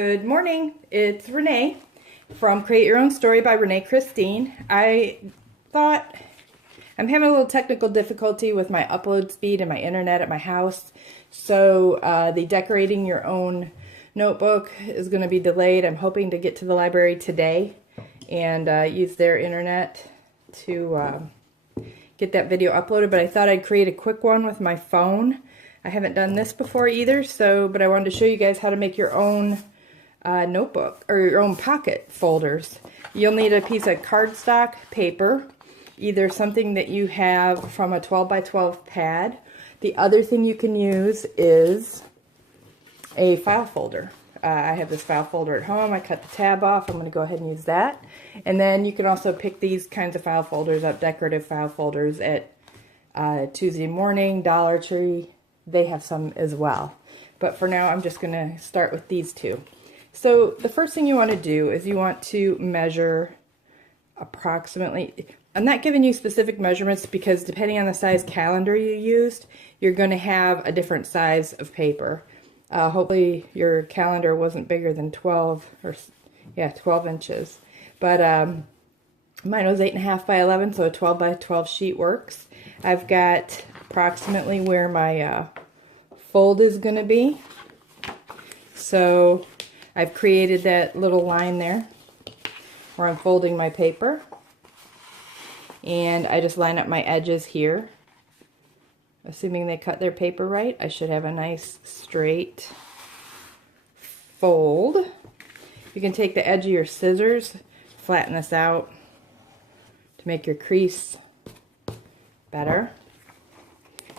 Good morning, it's Renee from Create Your Own Story by Renee Christine. I thought I'm having a little technical difficulty with my upload speed and my internet at my house, so the decorating your own notebook is going to be delayed. I'm hoping to get to the library today and use their internet to get that video uploaded, but I thought I'd create a quick one with my phone. I haven't done this before either, but I wanted to show you guys how to make your own notebook or your own pocket folders. You'll need a piece of cardstock paper, either something that you have from a 12 by 12 pad. The other thing you can use is a file folder. I have this file folder at home. I cut the tab off. I'm going to go ahead and use that. And then you can also pick these kinds of file folders up, decorative file folders at Tuesday Morning, Dollar Tree. They have some as well. But for now, I'm just going to start with these two. So the first thing you want to do is you want to measure approximately, I'm not giving you specific measurements because depending on the size calendar you used, you're going to have a different size of paper. Hopefully your calendar wasn't bigger than 12 inches. But mine was 8.5 by 11, so a 12 by 12 sheet works. I've got approximately where my fold is going to be. So I've created that little line there where I'm folding my paper, and I just line up my edges here. Assuming they cut their paper right, I should have a nice straight fold. You can take the edge of your scissors, flatten this out to make your crease better.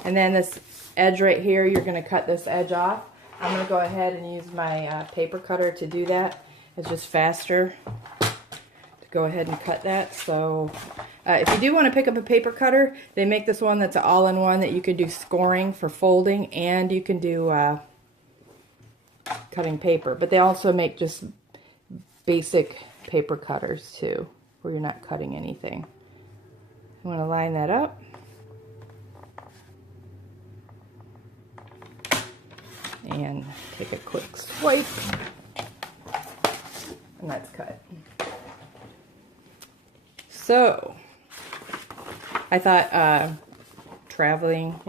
And then this edge right here, you're going to cut this edge off. I'm going to go ahead and use my paper cutter to do that. It's just faster to go ahead and cut that. So if you do want to pick up a paper cutter, they make this one that's an all-in-one that you can do scoring for folding, and you can do cutting paper. But they also make just basic paper cutters too, where you're not cutting anything. I'm going to line that up. And take a quick swipe, and that's cut. So, I thought traveling,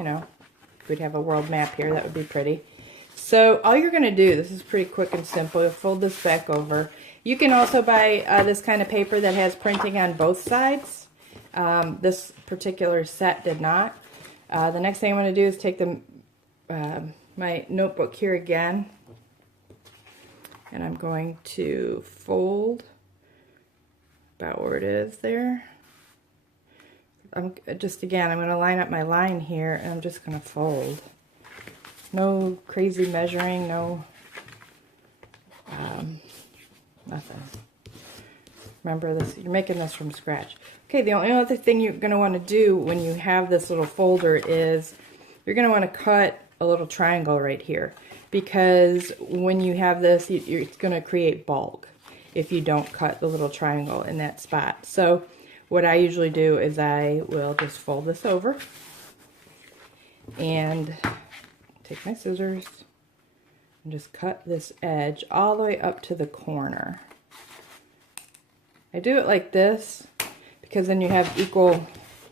we'd have a world map here, that would be pretty. So, all you're going to do, this is pretty quick and simple, you'll fold this back over. You can also buy this kind of paper that has printing on both sides. This particular set did not. The next thing I'm going to do is take my notebook here again, and I'm going to fold about where it is there. I'm going to line up my line here, and I'm just going to fold. No crazy measuring, no nothing. Remember this, you're making this from scratch. Okay, the only other thing you're going to want to do when you have this little folder is you're going to want to cut a little triangle right here, because when you have this, it's going to create bulk if you don't cut the little triangle in that spot. So what I usually do is I will just fold this over and take my scissors and just cut this edge all the way up to the corner. I do it like this because then you have equal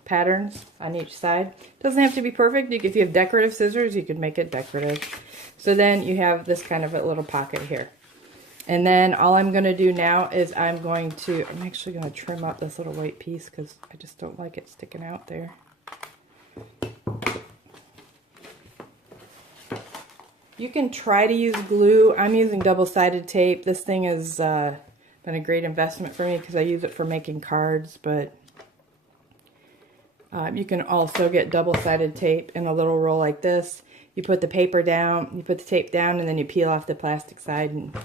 patterns on each side. Doesn't have to be perfect. If you have decorative scissors, you can make it decorative. So then you have this kind of a little pocket here. And then all I'm going to do now is I'm actually going to trim up this little white piece because I just don't like it sticking out there. You can try to use glue. I'm using double-sided tape. This thing has been a great investment for me because I use it for making cards, but you can also get double-sided tape in a little roll like this. You put the paper down, you put the tape down, and then you peel off the plastic side, and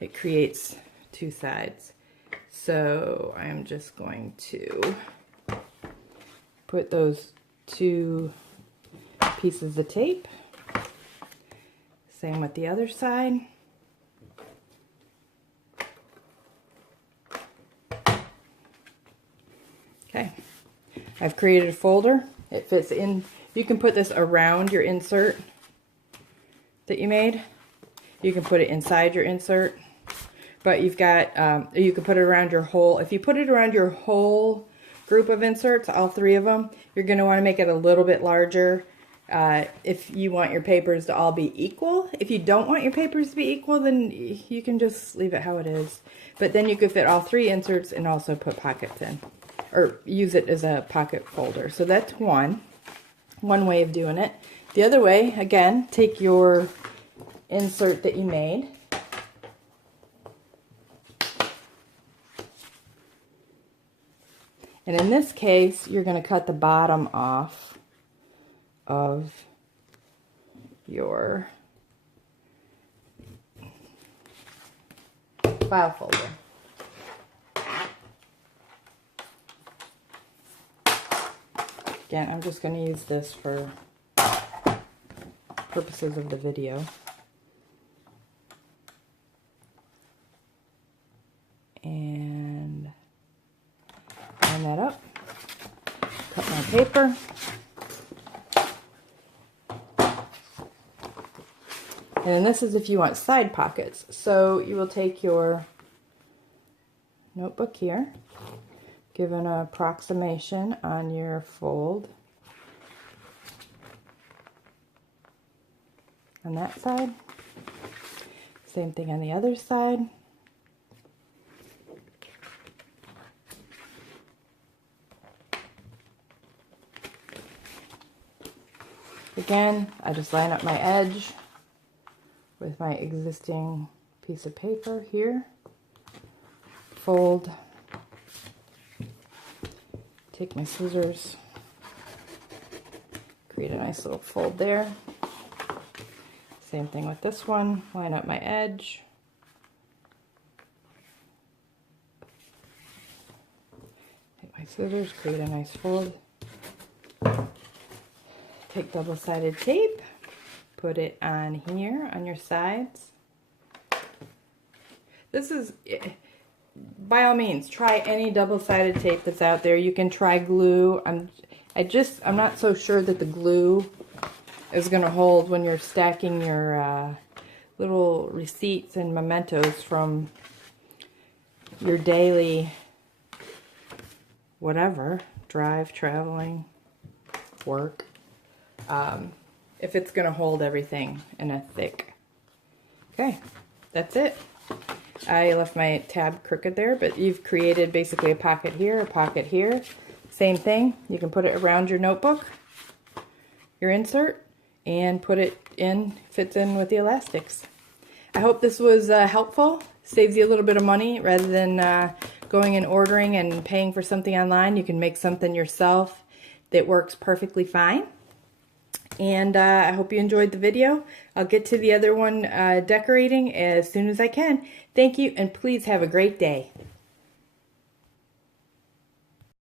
it creates two sides. So I'm just going to put those two pieces of tape. Same with the other side. Okay. I've created a folder. It fits in. You can put this around your insert that you made. You can put it inside your insert. but you've got, you can put it around your whole, if you put it around your whole group of inserts, all 3 of them, you're going to want to make it a little bit larger if you want your papers to all be equal. If you don't want your papers to be equal, then you can just leave it how it is. But then you could fit all 3 inserts and also put pockets in, or use it as a pocket folder. So that's one way of doing it. The other way, again, take your insert that you made, and in this case, you're going to cut the bottom off of your file folder. Again, I'm just going to use this for purposes of the video. And line that up. Cut my paper. And then this is if you want side pockets. So you will take your notebook here, give an approximation on your fold on that side. Same thing on the other side. Again, I just line up my edge with my existing piece of paper here. Fold. Take my scissors. Create a nice little fold there. Same thing with this one. Line up my edge. Take my scissors, create a nice fold. Take double-sided tape, put it on here on your sides. This is, by all means, try any double-sided tape that's out there. You can try glue. I'm not so sure that the glue is going to hold when you're stacking your little receipts and mementos from your daily whatever, drive, traveling, work. If it's going to hold everything in a thick. Okay, that's it. I left my tab crooked there, but you've created basically a pocket here, a pocket here. Same thing. You can put it around your notebook, your insert, and put it in, fits in with the elastics. I hope this was helpful. Saves you a little bit of money rather than going and ordering and paying for something online. You can make something yourself that works perfectly fine. And I hope you enjoyed the video. I'll get to the other one decorating as soon as I can. Thank you, and please have a great day.